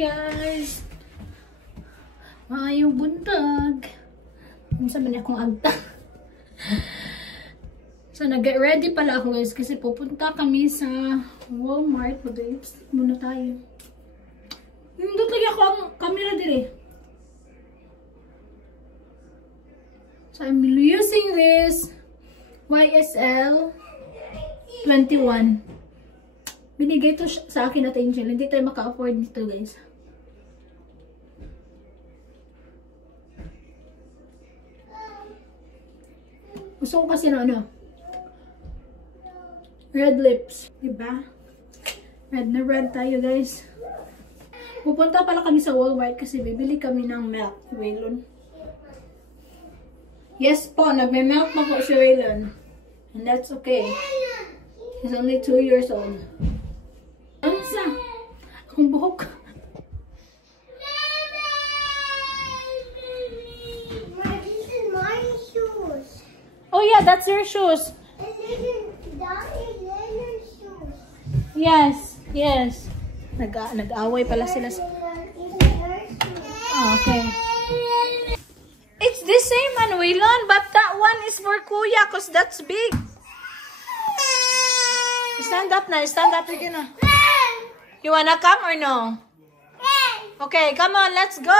guys. Maayong buntag. Minsan man akong agta. So, nag-get ready pala ako guys kasi pupunta kami sa Walmart. Mag-lipstick muna tayo. Nindot lagi ako ang camera diri. So, I'm using this YSL 21. Binigay to sa akin at Angel. Hindi tayo maka-afford nito guys. Gusto ko kasi na ano, red lips. Diba? Red na red tayo guys. Pupunta pala kami sa Walmart kasi bibili kami ng milk. Waylon. Yes po, nagme-milk na po si Waylon. And that's okay. He's only 2 years old. Ano sa? Akong buhok. This is my shoes. Oh yeah, that's your shoes. And that is Leonard's shoes. Yes, yes. Nag-away pala sila. Oh, okay. It's the same man, Waylon, but that one is for Kuya because that's big. Stand up na, stand up again na. You wanna come or no? Okay, come on, let's go.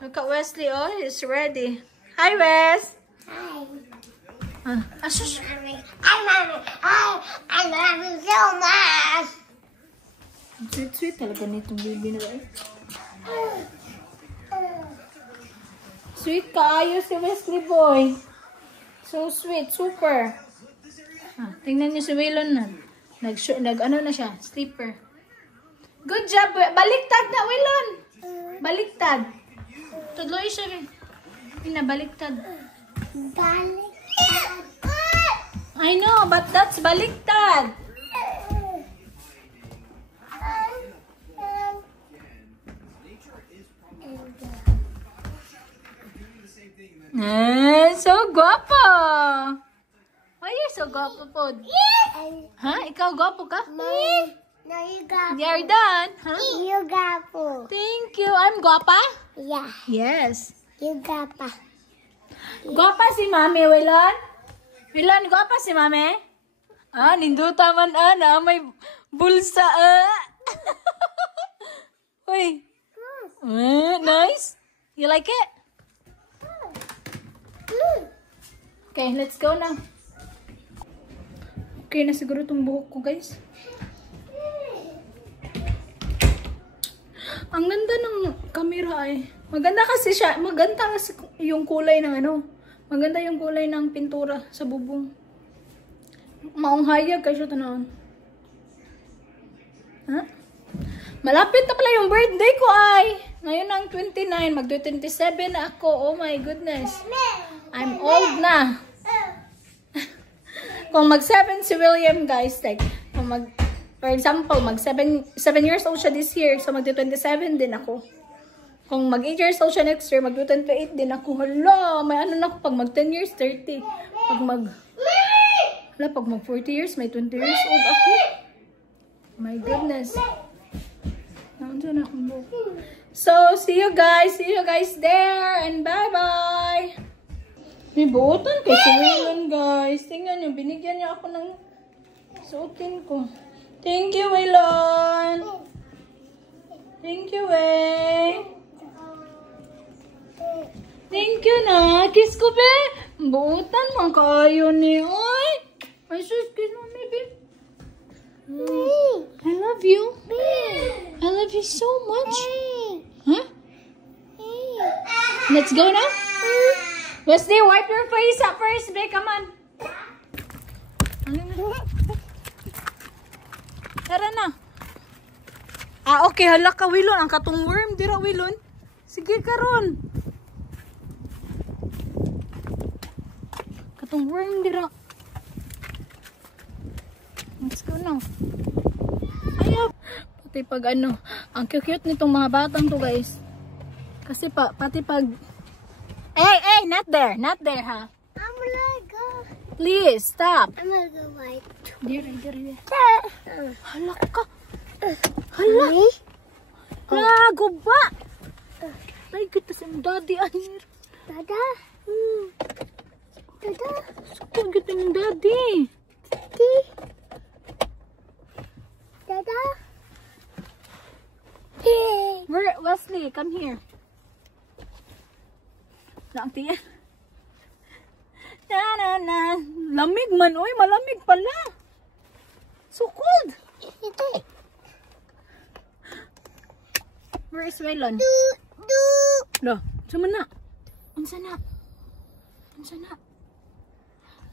Look at Wesley, oh, he's ready. Hi, Wes. Hi. Asus. I love you so much. Sweet talaga nitong baby na eh. Sweet kaayo si Wesley boy. So sweet, super. Tingnan niyo si Waylon na. Nag-ano na siya, sleeper. Good job. Baliktad na, Waylon. Baliktad. Tudloy siya rin. Baliktad. Baliktad. I know, but that's baliktad. So guwapo. Why you so guwapo po? Ha? Ikaw guwapo ka? No, you got You're done. Huh? You got po. Thank you. I'm guwapa? Yeah, Yes. you got pa. Guwapa si Mami, Waylon? Waylon, guwapa si Mami? Ninduta man na may bulsa Uy. Nice. You like it? Okay, let's go now. Okay na siguro itong buhok ko, guys. Ang ganda ng camera ay. Maganda kasi siya. Maganda kasi yung kulay ng ano. Maganda yung kulay ng pintura sa bubong. Maunghayag kayo siya tanawin. Ha? Malapit na pala yung birthday ko ay. Ngayon ang 29. Mag-27 na ako. Oh my goodness. I'm old na. Kung mag-7 si William, guys, like, kung for example, mag-7 years old siya this year, so mag-27 din ako. Kung mag-8 years old siya next year, mag-28 din ako. Hala, may ano na ako, pag mag-10 years, 30. Pag mag-40 years, may 20 years old ako. My goodness. Nandiyan akong buhok. So, see you guys there, and bye-bye. May buotan kay si Waylon, guys. Tingnan nyo, binigyan niya ako ng suotin ko. Thank you, Waylon. Thank you, Way. Thank you na. Kiss ko, be. Buotan mo kayo ni. Oy. Ay, sus, kiss mo, baby. I love you. I love you so much. Huh? Let's go now. Wesley, wipe your face up first, babe. Come on. Tara na. Okay. Hala ka, Waylon. Ang katong worm. Dira, Waylon. Sige, karon. Katong worm, dira. Let's go now. Ayaw. Pati pag ano. Ang cute nitong mga batang to, guys. Kasi pati pag... Hey, not there, ha? I'm gonna go. Please, stop. I'm gonna go right. Dire. Hala ka. Hala. Ah, guba! Ay, kita sa daddy, ahir. Dada? Dada? Sukod kita ng daddy. Daddy? Dada? Hey! Where, Wesley, come here. Naang tiyan. Na. Lamig man, oy, malamig pala. So cold. Where is Waylon? Lo, sama na. Unsa na?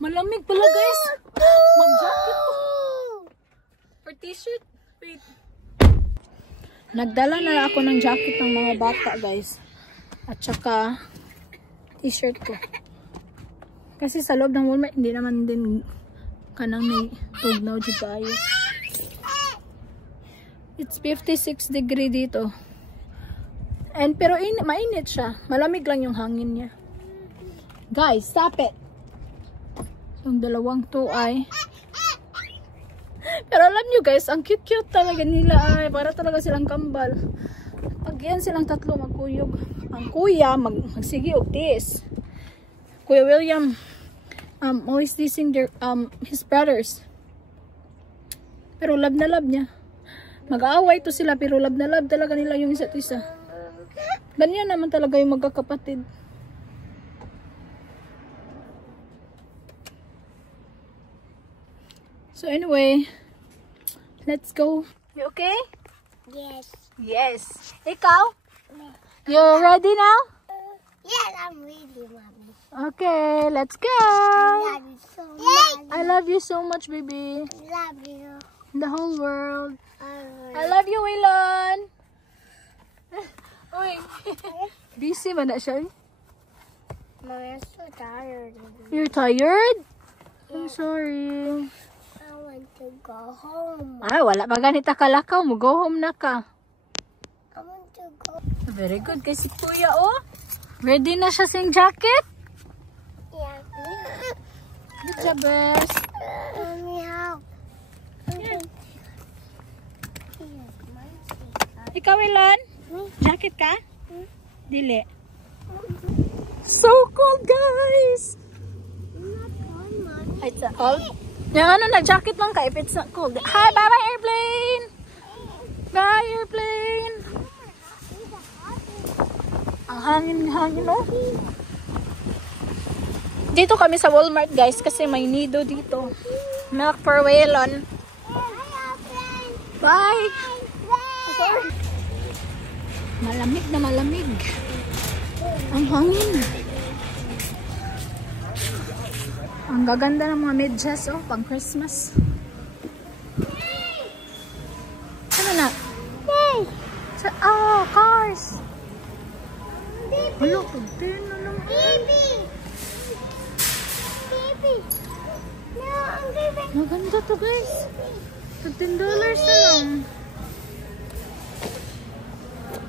Malamig pala, guys. Mag-jacket ko. Or t-shirt. Wait. Nagdala na ako ng jacket ng mga bata, guys. At saka t-shirt ko. Kasi sa loob ng Walmart, hindi naman din kanang may tugnaw dito tayo. It's 56 degree dito. And pero mainit siya. Malamig lang yung hangin niya. Guys, stop it. Yung dalawang to ay. Pero alam nyo guys, ang cute-cute talaga nila ay. Para talaga silang kambal. Pag yan silang tatlo magkuyog. Ang kuya, magsige og tis. Kuya William, always teasing their, his brothers. Pero love na love niya. Mag-aaway to sila, pero love na love talaga nila yung isa't isa. Ganyan naman talaga yung magkakapatid. So anyway, let's go. You okay? Yes. Yes. Ikaw? You ready now? Yes, I'm ready, Mommy. Okay, let's go. I love you so much. I love you so much, baby. Love you. The whole world. I love you, Waylon. Uy. Busy ba na siya? Mommy, I'm so tired. You're tired? I'm sorry. I want to go home. Ay, wala pa ganita kalakaw mo. Go home na ka. I want to go. Very good kay si Kuya, oh. Ready na siya sa jacket? Yeah. Good job, best. Mommy, how? Ikaw, Waylon? Jacket ka? Dili. So cold, guys! Not one, Mommy. It's cold? Yung ano, nag-jacket lang ka if it's not cold. Hi, bye-bye, airplane! Bye, airplane! Ang hangin, oh. Dito kami sa Walmart, guys, kasi may nido dito. Milk for Waylon. Bye! Malamig na malamig. Ang hangin. Ang gaganda ng mga medyas, oh, pang Christmas. Ano na? Oh, cars! Hello, pagtin na naman. Baby! Baby! No, I'm baby. Maganda to, guys. $15 na lang.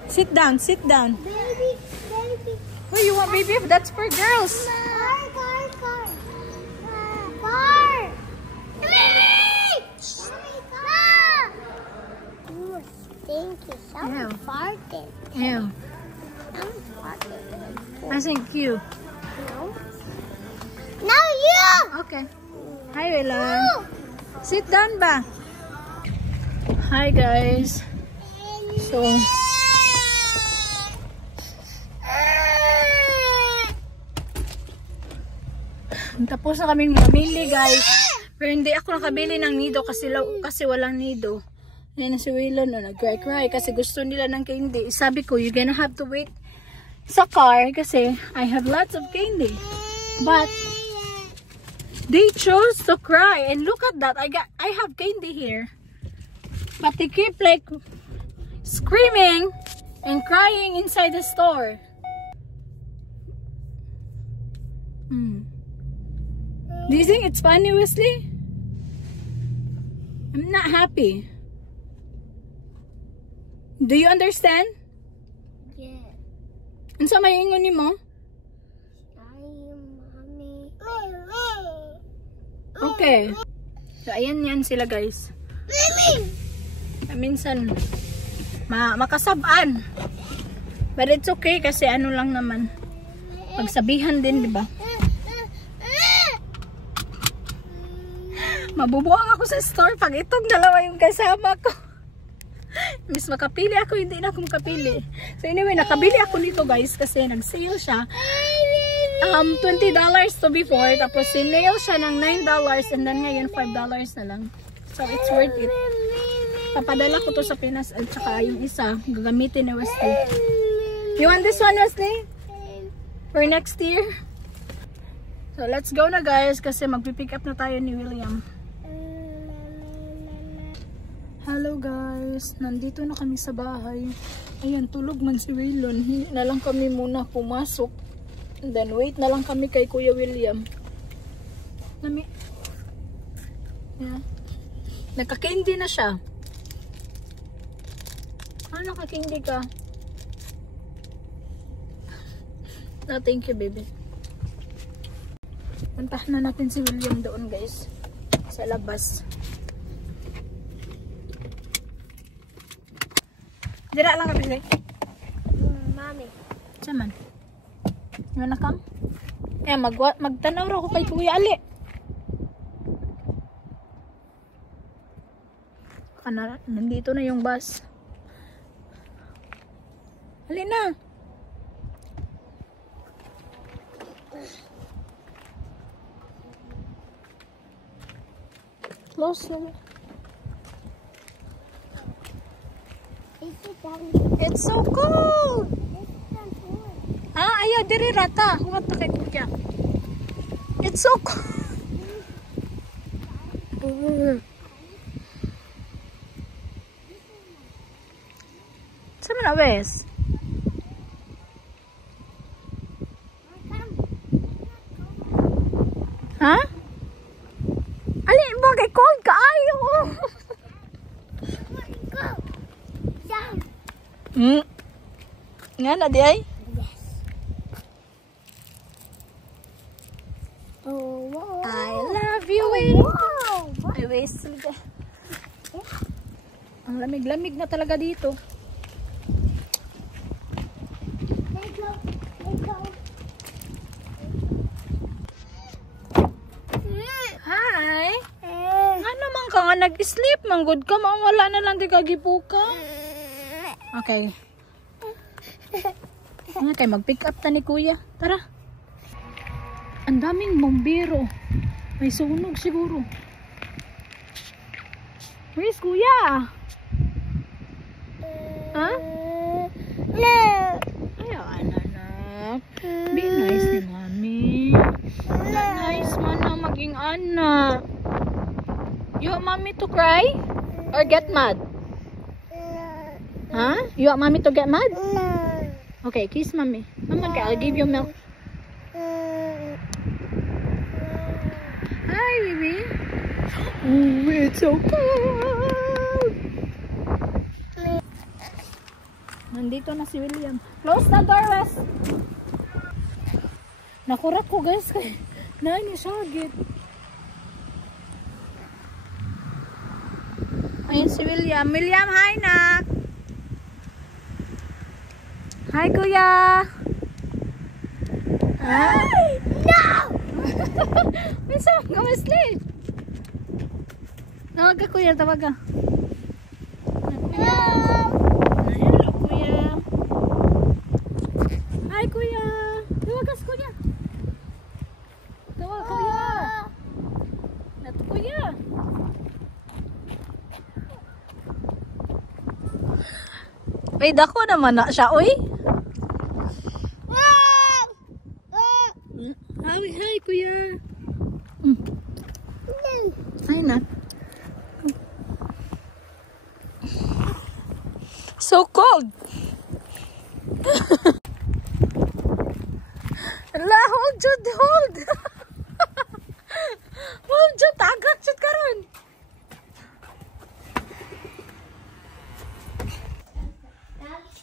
Sit down, sit down. Baby! Baby! What you want, baby? That's for girls. Car! Car! Baby! Car! Ooh, stinky. Ew. Someone farted. Ew. Someone farted. I think you. No? No, you! Okay. Hi, Waylon. Sit down ba? Hi, guys. So, tapos na kaming mamili, guys. Pero hindi ako nakabili ng nido kasi walang nido. Yan na si Waylon, no, nag-cry kasi gusto nila ng candy. Sabi ko, you're gonna have to wait sa car kasi I have lots of candy. But they chose to cry, and look at that. I have candy here. But they keep like screaming and crying inside the store. Do you think it's funny, Wesley? I'm not happy. Do you understand? Yeah. Ano sa may ingon ni mo? Mommy. Okay. So, ayan yan sila, guys. Minsan, Makasabaan. But it's okay kasi ano lang naman. Pagsabihan din, di ba? Mabubuang ako sa store pag itong dalawa yung kasama ko. Miss makapili ako, hindi na ako makapili. So anyway, nakabili ako nito guys kasi nag-sale siya. $20 to before, tapos sinail siya ng $9 and then ngayon $5 na lang. So it's worth it. Papadala ko to sa Pinas at saka yung isa gagamitin ni Wesley. You want this one, Wesley? For next year? So let's go na guys kasi magpipick up na tayo ni William. Hello guys, nandito na kami sa bahay. Ayan, tulog man si Waylon. Hindi na lang kami muna pumasok. And then wait na lang kami kay Kuya William. Yeah. Nagka-candy na siya. Nakakindi ka? No, thank you baby. Puntahan na natin si William doon guys. Sa labas. Dira lang kami guys. Mommy. Saman. You wanna come? Magtanaw ra ko kay Kuya Ali. Nandito na yung bus. Ali na. Close na. It's so cold. Ayaw diri rata. Huwag na kay Kuya. It's so cold. Sama na wes. Ha? Ali, bagay cold ka ayo. Nga na di ay? Yes. Oh, wow. I love you, Wow. I wish. Ang lamig-lamig na talaga dito. Let's go. Let's go. Hi. Nga naman ka nga nag-sleep. Manggod ka. Wala na lang di kagipuka. Okay. Okay, mag-pick up ta ni Kuya. Tara. Ang daming bombero. May sunog siguro. Where's Kuya? Ha? No. Ayaw, anak. Be nice ni Mami. Nice man na maging anak. You want Mommy to cry? Or get mad? Huh? You want Mommy to get mad? No. Okay, kiss Mommy. Mama, I'll give you milk. Hi, baby. Oh, it's so cold. Nandito na si William. Close the door, Wes. Nakurak ko, guys. Nani siya, git. Ayan si William. William, hi, nak. Hi, Kuya. Hey, no. Minsan, Wesley. Tawag ka, Kuya. Tawag ka. No. Hello, Kuya. Hi, Kuya. Tawag ka, Kuya. Tawag, Kuya. Nato, Kuya. Ay, dako naman na siya, oy. Hi, Kuya. Hi, Nat. So cold. La, hold Jud, hold. Hold Jud, agak Jud karon.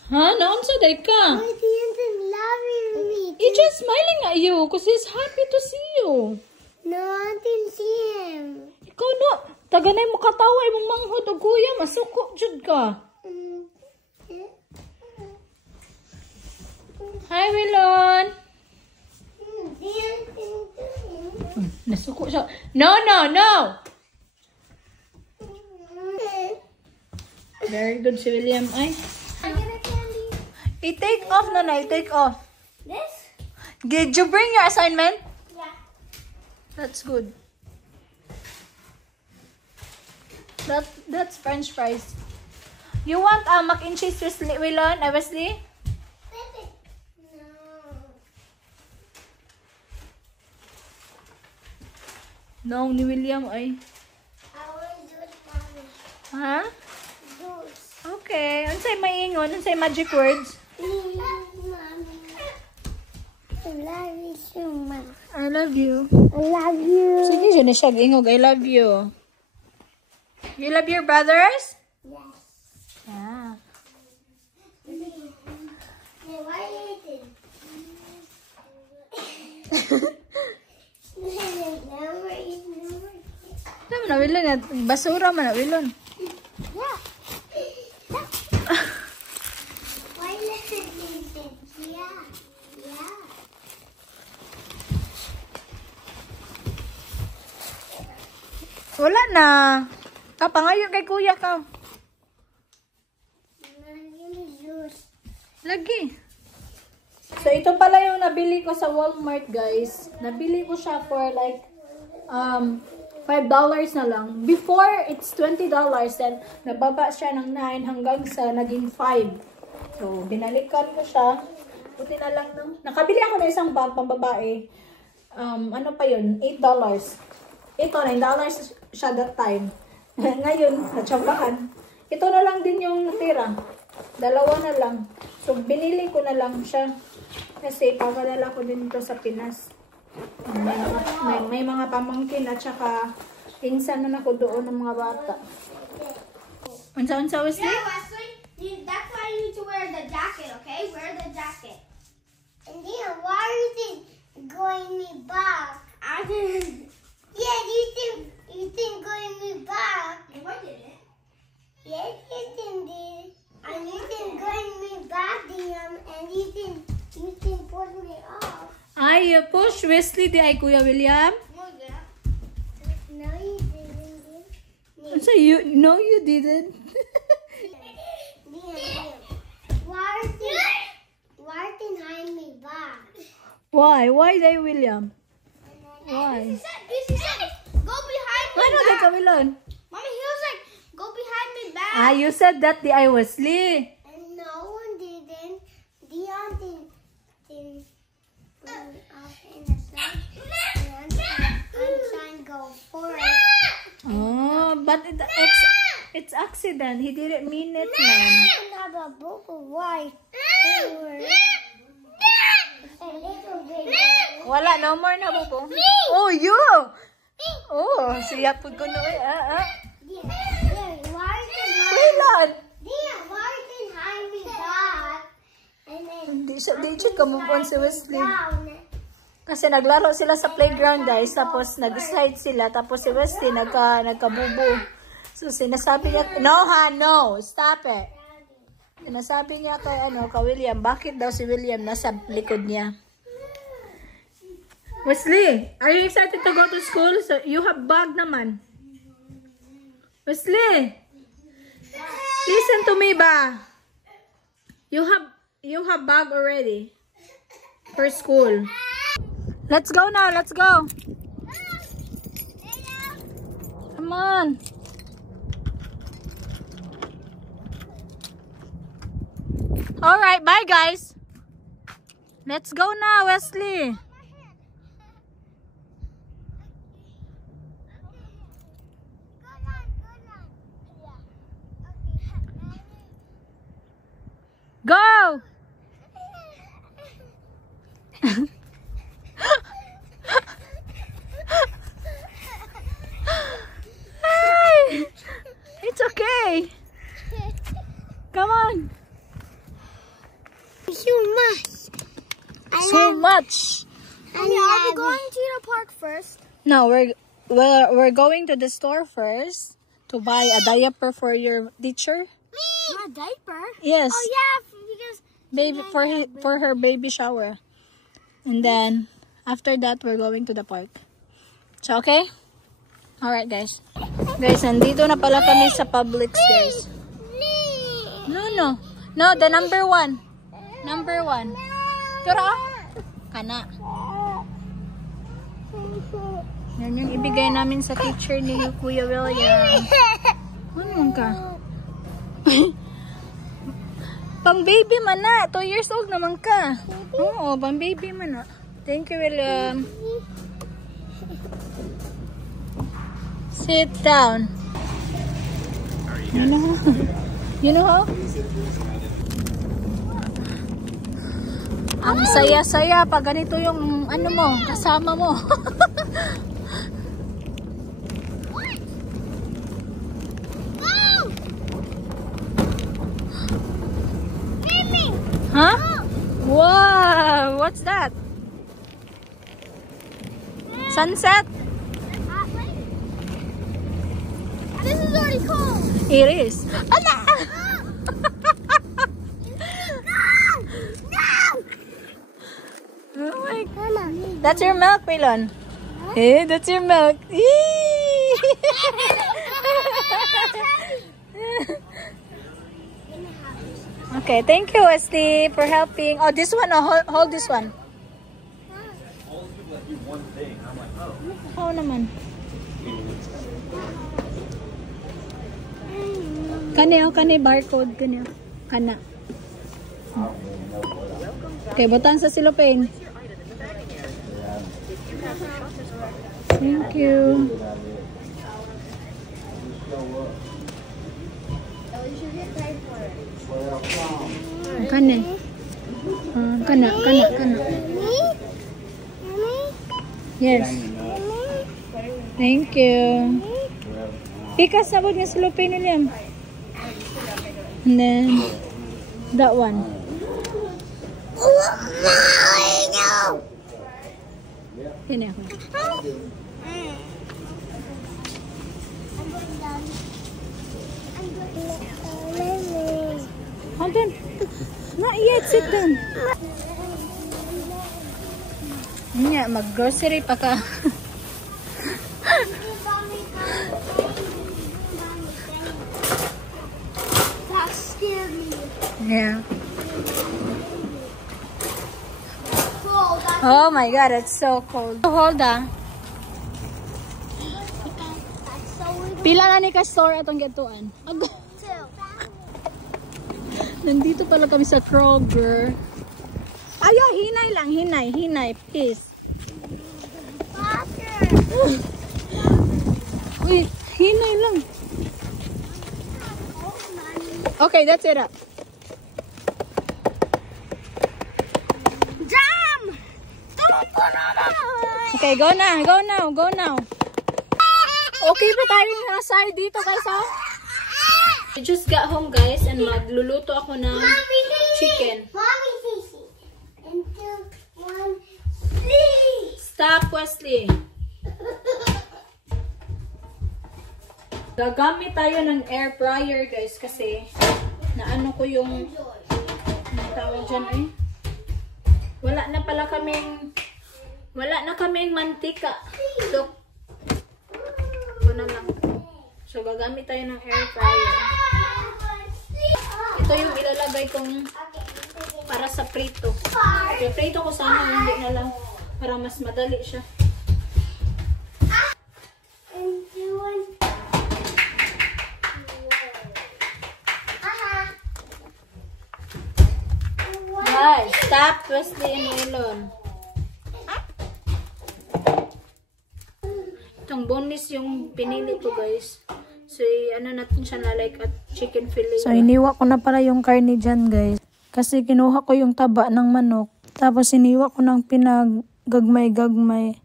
Ha? Naunsa day ka? Why is he loving me? He's just smiling at you because he's happy to see you. No, I didn't see him. Ikaw no, taganay mo katawa imong manghod og kuya, masuko jud ka. Hi, Wilon. Nasuko siya. No, no, no! Very good si William. Ay. I-take off na na. I-take off. This? Did you bring your assignment? Yeah. That's good. That's French fries. You want mac and cheese, Wilon? Wesley? No, ni William ay. I want juice, mommy. Ha? Juice. Okay. Unsay maingon? Unsay magic words? Mommy. I love you so much. I love you. I love you. Sige, yun na siya. Ingog, I love you. You love your brothers? Yes. Yeah. Hey, why are you eating? Ano man na, Wilon? Basura man na, Wilon. Yeah. Why is it eating? Yeah. Yeah. Wala na. Kapangayo kay kuya ka. Lagi. So, ito pala yung nabili ko sa Walmart, guys. Nabili ko siya for like $5 na lang. Before, it's $20. Then, nababa siya ng 9 hanggang sa naging 5. So, binalikan ko siya. Buti na lang nung... Nakabili ako ng isang bag pang babae. Ano pa yun? $8. Ito, $9 siya that time. Ngayon, natsabahan. Ito na lang din yung natira. Dalawa na lang. So, binili ko na lang siya. Kasi, papadala ko din ito sa Pinas. May mga pamangkin at saka pinsan na ako doon ng mga bata. Unsa Wesley? Yeah, Wesley. That's why you need to wear the jacket, okay? Wear the jacket. And then, why is it going me back? I didn't. Yeah, you think going me back. No, I didn't. Yes, you did. And you think going me back, Liam, and you think put me off. Ay, push Wesley di ay Kuya William. No, you didn't. So no, you didn't. Liam. Why didn't hide me back? Why? Why di William? Why? He said, go behind me Ano di back. ka Wilon? Mommy, he was like, go behind me back. Ah, you said that di ay Wesley. And no one didn't. Dion didn't put me off in the sun. And I'm trying to go first. Oh, but it's accident. He didn't mean it, man. I have a book of white. It's a little bit. Wala, no more na bubo. Oh, you! Oh, siya po ko no eh. Why didn't Wilon! why didn't hide me back? And then Di siya kamupon si Wesley. down. Kasi naglaro sila sa playground, guys. Tapos nag-slide sila. Tapos si Wesley nagkabubo. So sinasabi niya, no ha, no. Stop it. Sinasabi niya kay William, bakit daw si William nasa likod niya? Wesley, are you excited to go to school? So you have bag naman. Wesley, listen to me ba? You have bag already for school. Let's go now. Let's go. Come on. All right, bye guys. Let's go now, Wesley. Go. Hey, it's okay. Come on. So much. So much. Mommy, are we going to the park first? No, we're going to the store first to buy a diaper for your teacher. Me? A diaper? Yes. Oh yeah, because baby for her baby shower. And then after that, we're going to the park. So, okay? Alright, guys. Guys, nandito na pala kami sa Publix, guys. No, the number 1. Number 1. Tara. Kana. Yan yung ibigay namin sa teacher ni Kuya William. Ano ka? Pang baby man na. 2 years old naman ka. Oo, pang baby man na. Thank you, William. Sit down. You know how? Ang saya-saya pag ganito yung ano mo, kasama mo. Huh? Wow! What's that? Sunset? This is already cold. It is. Ala! Oh my God. That's your milk, Waylon. Hey, that's your milk. Okay, thank you, Wesley, for helping. Oh, this one. Oh, hold this one. Oh, naman. Kani barcode kani. Kana. Okay, butang sa cellophane. Thank you. Kana. Kana. Yes. Thank you. Pikas sabot nga cellophane William. And then that one. Ini ako. Hold on. Not yet. Sit down. Nya, mag-grocery pa ka. That scared me. Yeah. Cold. Oh my God, it's so cold. Hold on. That's so weird. Pila na ni ka store atong gituan. Nandito pala kami sa Kroger. Ayaw, hinay lang, hinay, please. Wait, hinay lang. Okay, that's it up. Jam! Okay, go now. Okay ba tayo nasa dito guys ha? I just got home guys and magluluto ako ng chicken. Mommy, Sissy. And 2, 1, please. Stop, Wesley. Gagamit tayo ng air fryer guys kasi naano ko yung tawag dyan eh. Wala na kaming mantika. So, ito na lang. So, gagamit tayo ng air fryer. Ito yung ilalagay kong para sa prito. So, prito ko sana, hindi na lang. Para mas madali siya. Guys, stop Wesley and Waylon. Itong boneless yung pinili ko guys. So, ano natin siya na like at chicken fillet. So, iniwa ko na pala yung karne dyan guys. Kasi kinuha ko yung taba ng manok. Tapos, iniwa ko ng pinag-gagmay-gagmay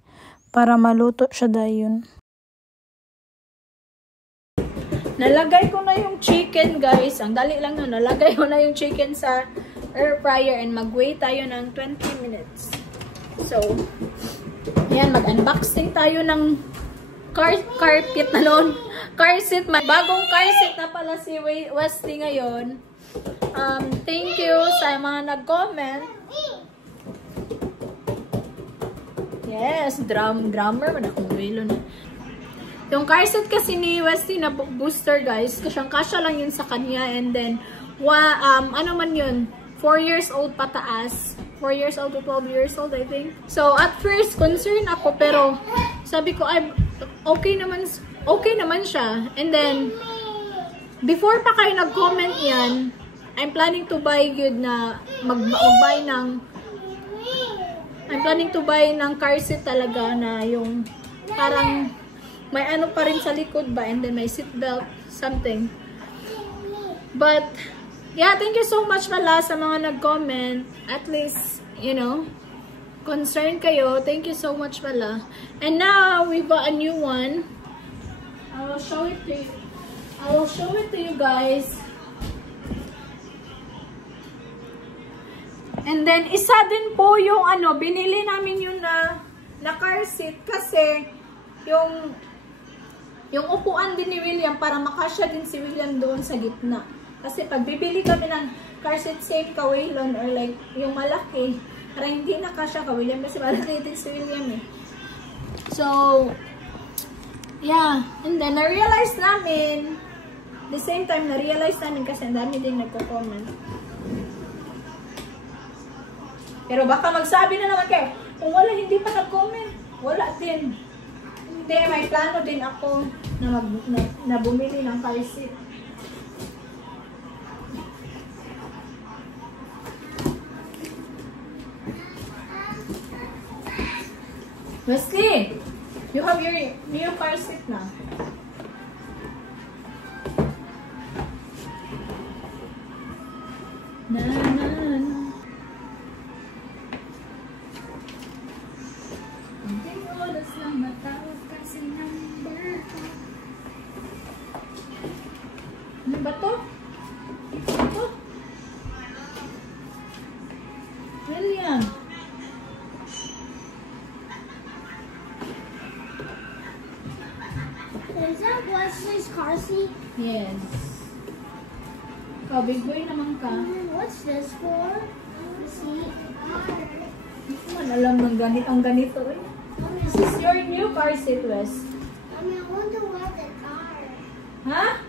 para maluto siya dayon. Nalagay ko na yung chicken guys. Ang dali lang nun. Nalagay ko na yung chicken sa air fryer and mag-wait tayo ng 20 minutes. So, yan. Mag-unboxing tayo ng carpet na noon. car seat. May bagong car seat na pala si Wesley ngayon. Thank you sa mga nag-comment. Yes, drummer man akong wilo na. Yung car seat kasi ni Wesley na booster guys, kasya lang yun sa kanya, and then ano man yun, 4 years old pataas. 4 years old to 12 years old, I think. So, at first, concerned ako, pero sabi ko, ay, okay naman siya. And then, before pa kayo nag-comment yan, I'm planning to buy good na, I'm planning to buy ng car seat talaga na yung, parang, may ano pa rin sa likod ba, and then may seat belt, something. But, yeah, thank you so much pala sa mga nag-comment. At least, you know, concerned kayo. Thank you so much pala. And now, we bought a new one. I will show it to you guys. And then, isa din po yung ano, binili namin yun na car seat kasi yung upuan din ni William para makasya din si William doon sa gitna. Kasi pag bibili kami ng car seat same ka Waylon or like yung malaki, para hindi nakasya ka William kasi malaki din si William eh. So, yeah. And then, na-realize namin, the same time, na-realize namin kasi ang dami din nagko-comment. Pero baka magsabi na naman kayo, kung wala, hindi pa nag-comment, wala din. Hindi, may plano din ako na bumili ng car seat. Wesley, you have your new car seat na. Na na na. Hindi oras lang matawag kasi number ko. Ano ba to? Ito? William. Is that Wesley's car seat? Yes. Ikaw, big boy naman ka. What's this for? Seat. Hindi man alam ng ganito eh. This is your new car seat, Wes. I want to wear the car. Huh?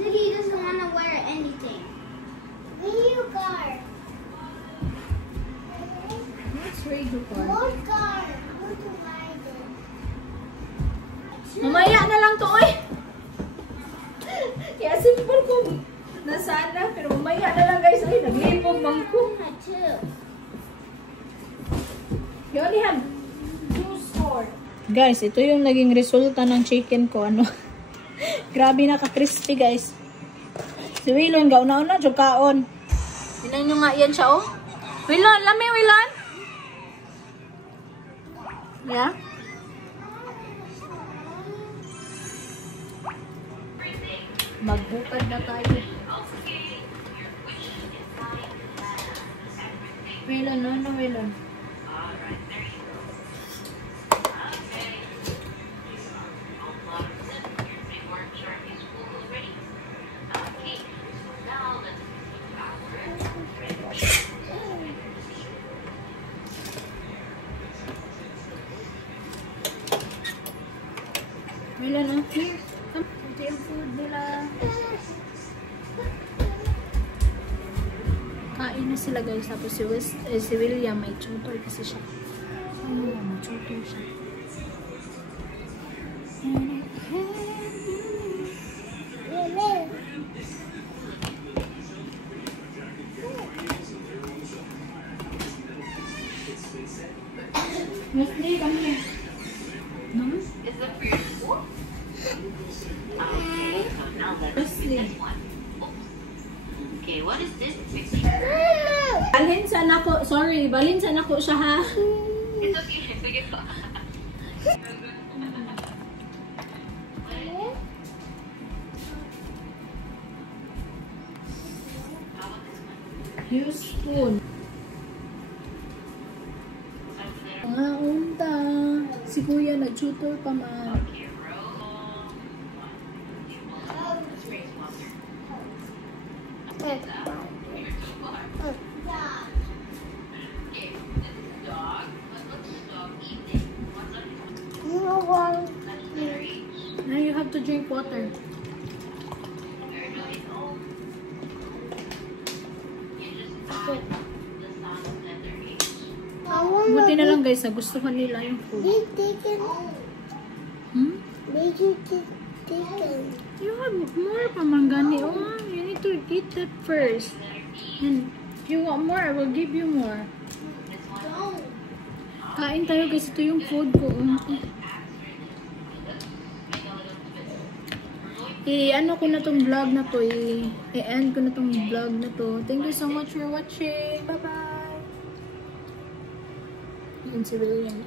Ziggy doesn't want to wear anything. New car. What's radio car? More car. I want to ride it. Mamaya na lang to, oy! Kaya simple ko nasana, pero mamaya na lang guys, oy, naglipog man ko. You only have 2 score. Guys, ito yung naging resulta ng chicken ko, ano. Grabe naka-crispy guys. Si Wilon, gauna-una, kaon. Tingnan nyo nga yan siya, oh. Wilon, lami, Wilon! Yeah? Magbukad na tayo. Wilon, no, Wilon. Wilon, no? Here. Ito yung food nila. Kain na sila guys. Tapos si William may tutor kasi siya. Ano ba? May tutor siya. Wesley, come here. No? Is that for your school? Okay, so now let's Wesley. do this one. Okay, what is this? Balhin sana ko. Sorry, balhin sana ko siya ha. It's okay. Sige po. Use spoon. Mga unta. Si kuya nag-tutor pa man. Okay, roll. You're too far. Okay, this is a dog. What's the dog eating? What's on letter H? Now you have to drink water. Where do we go? You just add the sound of letter H. Buti na lang guys, nagustuhan nila yung food. Hmm? You have more pamangani. Oh, you need to eat that first. And if you want more, I will give you more. Kain tayo guys. Ito yung food ko. I-ano ko na tong vlog na to. I-end ko na tong vlog na to. Thank you so much for watching. Bye-bye. Yun si William.